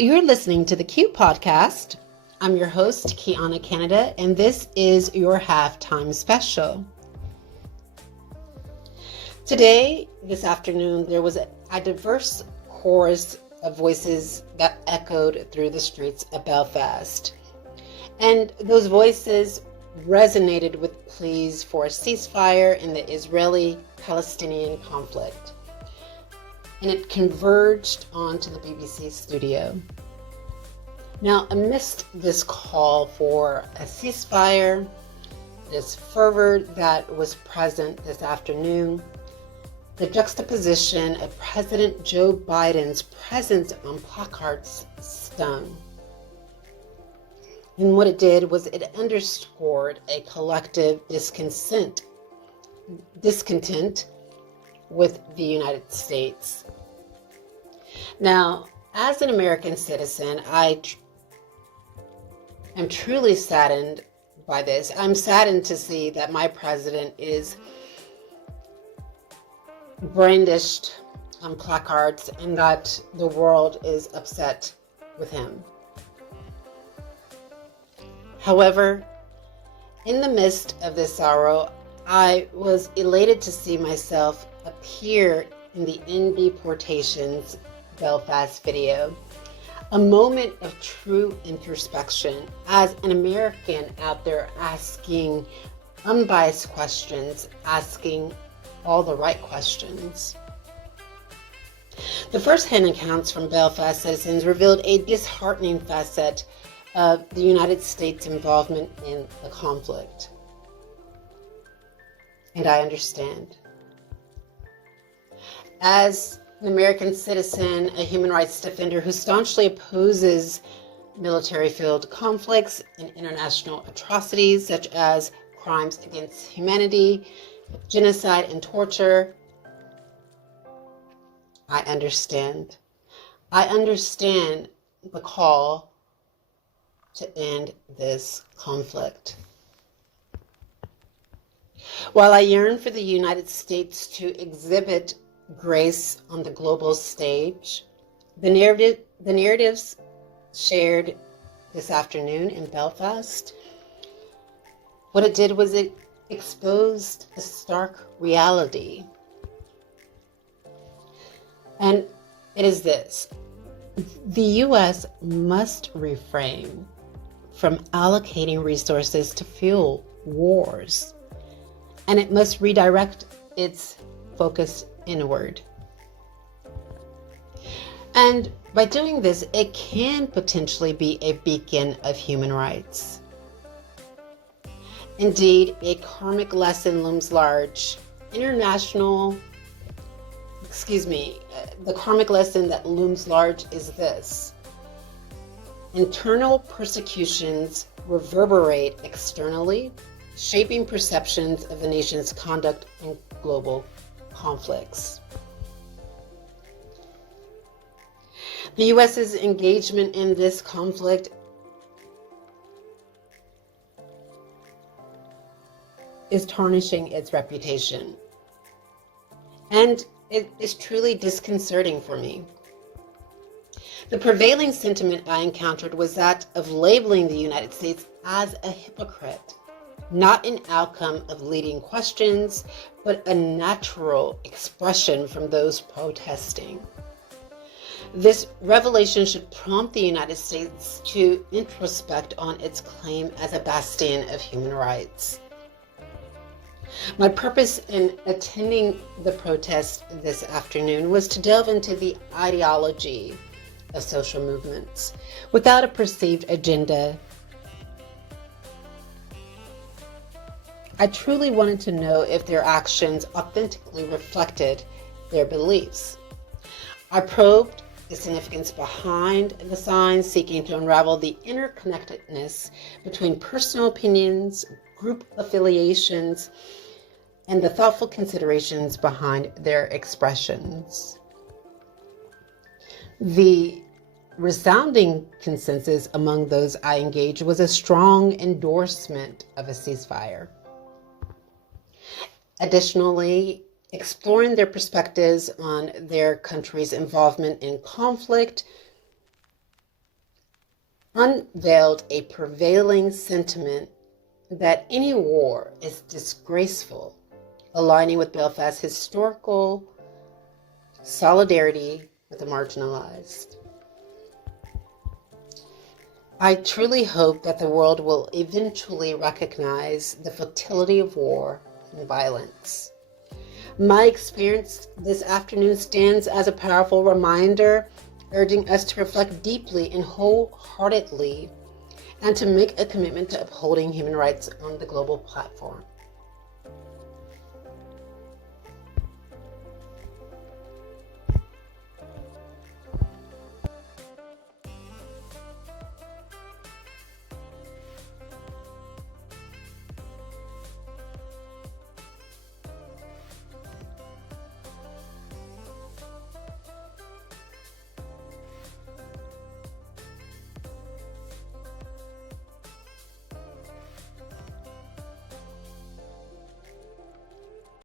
You're listening to the Q Podcast. I'm your host, Kiana Canada, and this is your halftime special. Today, this afternoon, there was a diverse chorus of voices that echoed through the streets of Belfast. And those voices resonated with pleas for a ceasefire in the Israeli-Palestinian conflict. And it converged onto the BBC studio. Now, amidst this call for a ceasefire, this fervor that was present this afternoon, the juxtaposition of President Joe Biden's presence on placards stung. And what it did was it underscored a collective discontent with the United States. Now, as an American citizen, I am truly saddened by this. I'm saddened to see that my president is brandished on placards and that the world is upset with him. However, in the midst of this sorrow, I was elated to see myself appear in the In Deportation's Belfast video, a moment of true introspection as an American out there asking unbiased questions, asking all the right questions. The first-hand accounts from Belfast citizens revealed a disheartening facet of the United States' involvement in the conflict. And I understand. As an American citizen, a human rights defender who staunchly opposes military field conflicts and international atrocities such as crimes against humanity, genocide, and torture, I understand. I understand the call to end this conflict. While I yearn for the United States to exhibit grace on the global stage, the narratives shared this afternoon in Belfast, what it did was it exposed a stark reality. And it is this: the U.S. must refrain from allocating resources to fuel wars, and it must redirect its focus inward. And by doing this, it can potentially be a beacon of human rights. Indeed, a karmic lesson looms large. The karmic lesson that looms large is this: internal persecutions reverberate externally, shaping perceptions of the nation's conduct in global conflicts. The U.S.'s engagement in this conflict is tarnishing its reputation. And it is truly disconcerting for me. The prevailing sentiment I encountered was that of labeling the United States as a hypocrite, not an outcome of leading questions, but a natural expression from those protesting. This revelation should prompt the United States to introspect on its claim as a bastion of human rights. My purpose in attending the protest this afternoon was to delve into the ideology of social movements without a perceived agenda. I truly wanted to know if their actions authentically reflected their beliefs. I probed the significance behind the signs, seeking to unravel the interconnectedness between personal opinions, group affiliations, and the thoughtful considerations behind their expressions. The resounding consensus among those I engaged was a strong endorsement of a ceasefire. Additionally, exploring their perspectives on their country's involvement in conflict unveiled a prevailing sentiment that any war is disgraceful, aligning with Belfast's historical solidarity with the marginalized. I truly hope that the world will eventually recognize the futility of war and violence. My experience this afternoon stands as a powerful reminder, urging us to reflect deeply and wholeheartedly and to make a commitment to upholding human rights on the global platform.